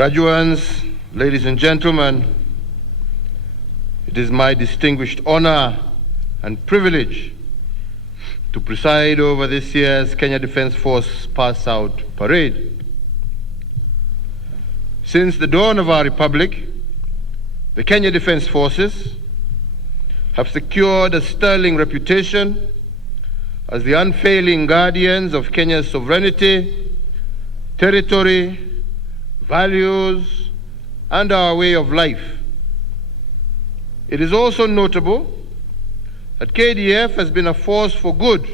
Graduates, ladies and gentlemen, it is my distinguished honor and privilege to preside over this year's Kenya Defence Force Pass-Out Parade. Since the dawn of our republic, the Kenya Defence Forces have secured a sterling reputation as the unfailing guardians of Kenya's sovereignty, territory, values, and our way of life. It is also notable that KDF has been a force for good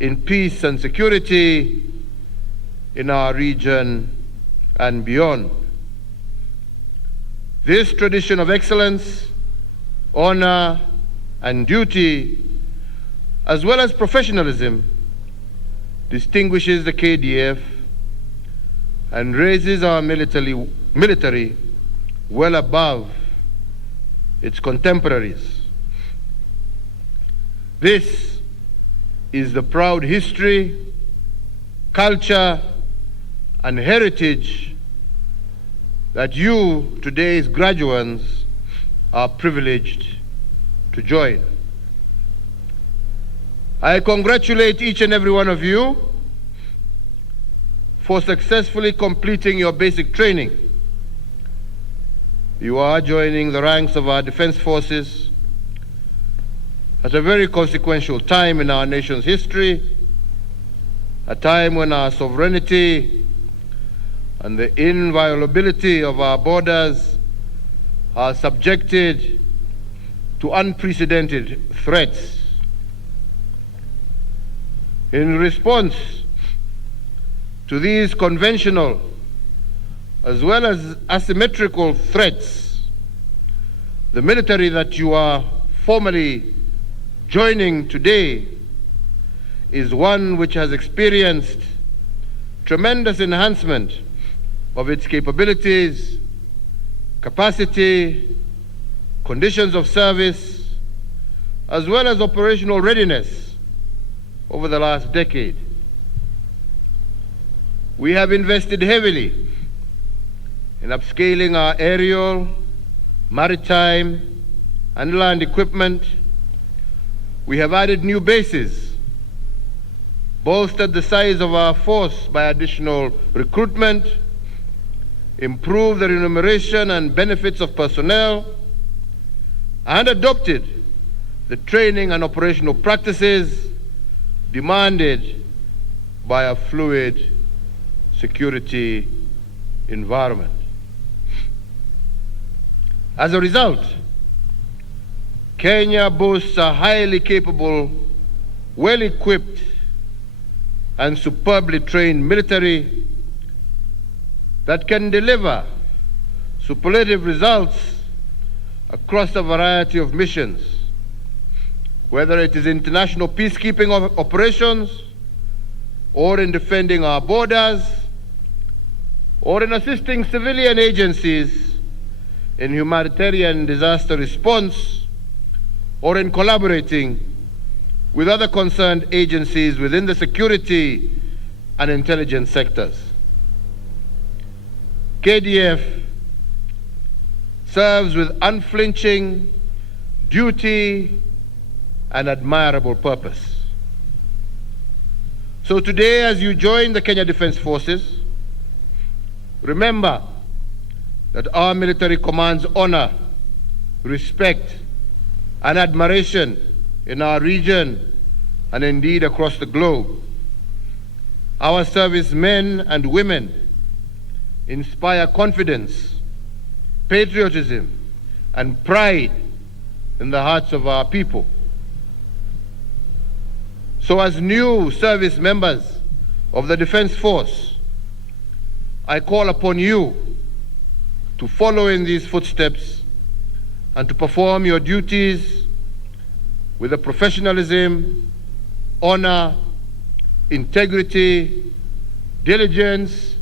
in peace and security in our region and beyond. This tradition of excellence, honor, and duty, as well as professionalism, distinguishes the KDF and raises our military well above its contemporaries. This is the proud history, culture, and heritage that you, today's graduates, are privileged to join. I congratulate each and every one of you for successfully completing your basic training. You are joining the ranks of our defense forces at a very consequential time in our nation's history, a time when our sovereignty and the inviolability of our borders are subjected to unprecedented threats. In response to these conventional as well as asymmetrical threats, the military that you are formally joining today is one which has experienced tremendous enhancement of its capabilities, capacity, conditions of service, as well as operational readiness over the last decade. We have invested heavily in upscaling our aerial, maritime, and land equipment. We have added new bases, bolstered the size of our force by additional recruitment, improved the remuneration and benefits of personnel, and adopted the training and operational practices demanded by a fluid security environment. As a result, Kenya boasts a highly capable, well-equipped, and superbly trained military that can deliver superlative results across a variety of missions, whether it is international peacekeeping operations, or in defending our borders, or in assisting civilian agencies in humanitarian disaster response, or in collaborating with other concerned agencies within the security and intelligence sectors. KDF serves with unflinching duty and admirable purpose. So today, as you join the Kenya Defence Forces, remember that our military commands honor, respect, and admiration in our region and indeed across the globe. Our servicemen and women inspire confidence, patriotism, and pride in the hearts of our people. So as new service members of the Defence Force, I call upon you to follow in these footsteps and to perform your duties with the professionalism, honor, integrity, diligence,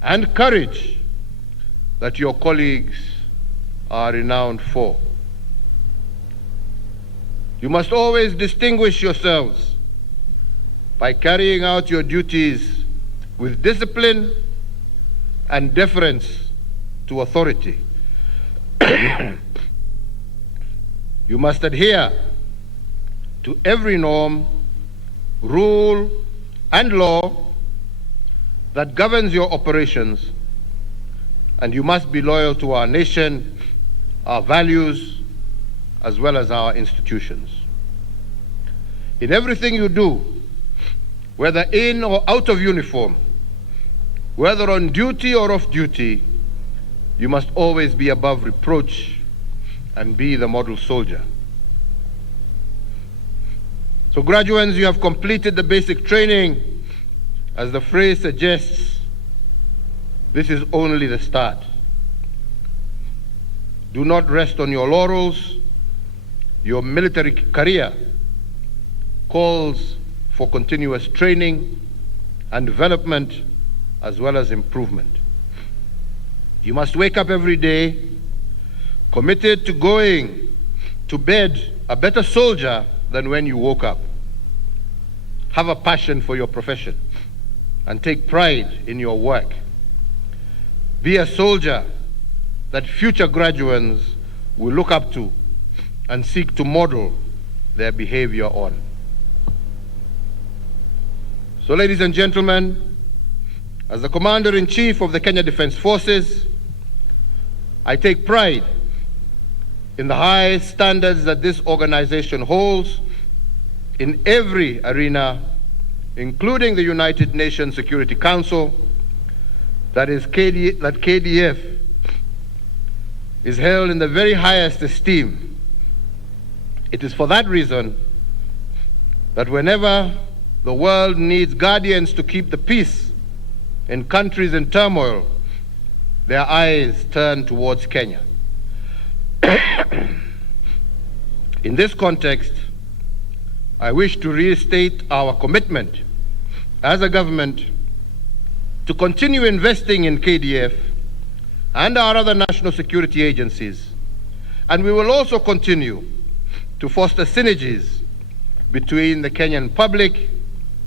and courage that your colleagues are renowned for. You must always distinguish yourselves by carrying out your duties with discipline and deference to authority. You must adhere to every norm, rule, and law that governs your operations, and you must be loyal to our nation, our values, as well as our institutions. In everything you do, whether in or out of uniform, whether on duty or off duty, you must always be above reproach and be the model soldier. So graduates, you have completed the basic training. As the phrase suggests, this is only the start. Do not rest on your laurels. Your military career calls for continuous training and development as well as improvement. You must wake up every day committed to going to bed a better soldier than when you woke up. Have a passion for your profession and take pride in your work. Be a soldier that future graduates will look up to and seek to model their behavior on. So, ladies and gentlemen, as the Commander-in-Chief of the Kenya Defence Forces, I take pride in the high standards that this organization holds in every arena, including the United Nations Security Council, that KDF is held in the very highest esteem. It is for that reason that whenever the world needs guardians to keep the peace in countries in turmoil, their eyes turn towards Kenya. In this context, I wish to restate our commitment as a government to continue investing in KDF and our other national security agencies, and we will also continue to foster synergies between the Kenyan public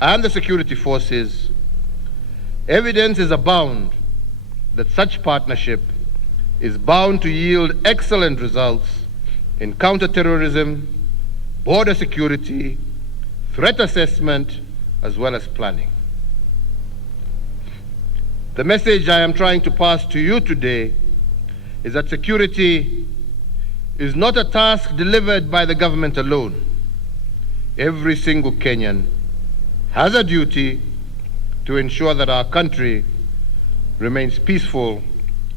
and the security forces. Evidence is abound that such partnership is bound to yield excellent results in counterterrorism, border security, threat assessment, as well as planning. The message I am trying to pass to you today is that security is not a task delivered by the government alone. Every single Kenyan has a duty to ensure that our country remains peaceful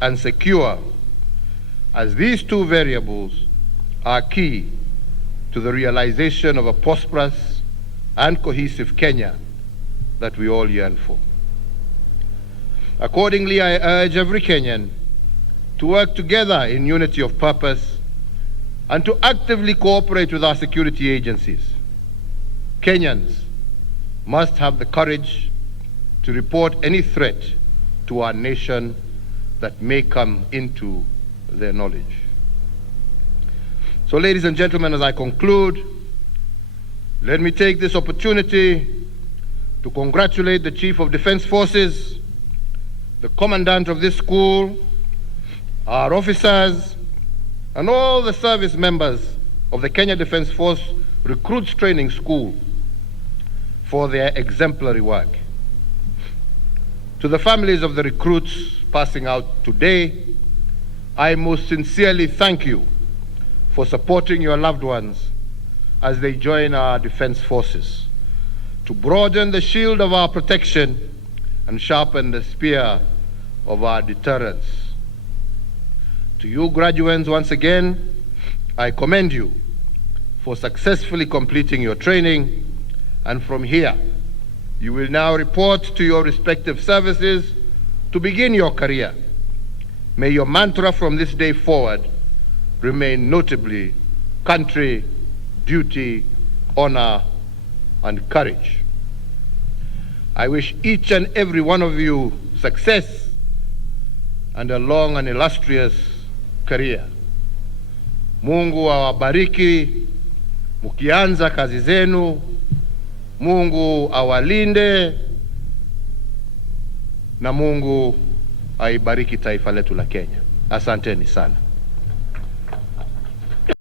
and secure, as these two variables are key to the realization of a prosperous and cohesive Kenya that we all yearn for. Accordingly, I urge every Kenyan to work together in unity of purpose and to actively cooperate with our security agencies. Kenyans must have the courage to report any threat to our nation that may come into their knowledge. So, ladies and gentlemen, as I conclude, let me take this opportunity to congratulate the Chief of Defense Forces, the Commandant of this school, our officers, and all the service members of the Kenya Defense Force Recruits Training School for their exemplary work. To the families of the recruits passing out today, I most sincerely thank you for supporting your loved ones as they join our defense forces to broaden the shield of our protection and sharpen the spear of our deterrence. To you graduates, once again, I commend you for successfully completing your training, and from here, you will now report to your respective services to begin your career. May your mantra from this day forward remain notably country, duty, honor, and courage. I wish each and every one of you success and a long and illustrious career. Mungu awabariki mukianza kazi zenu. Mungu awalinde na Mungu aibariki taifa letu la Kenya. Asanteni sana.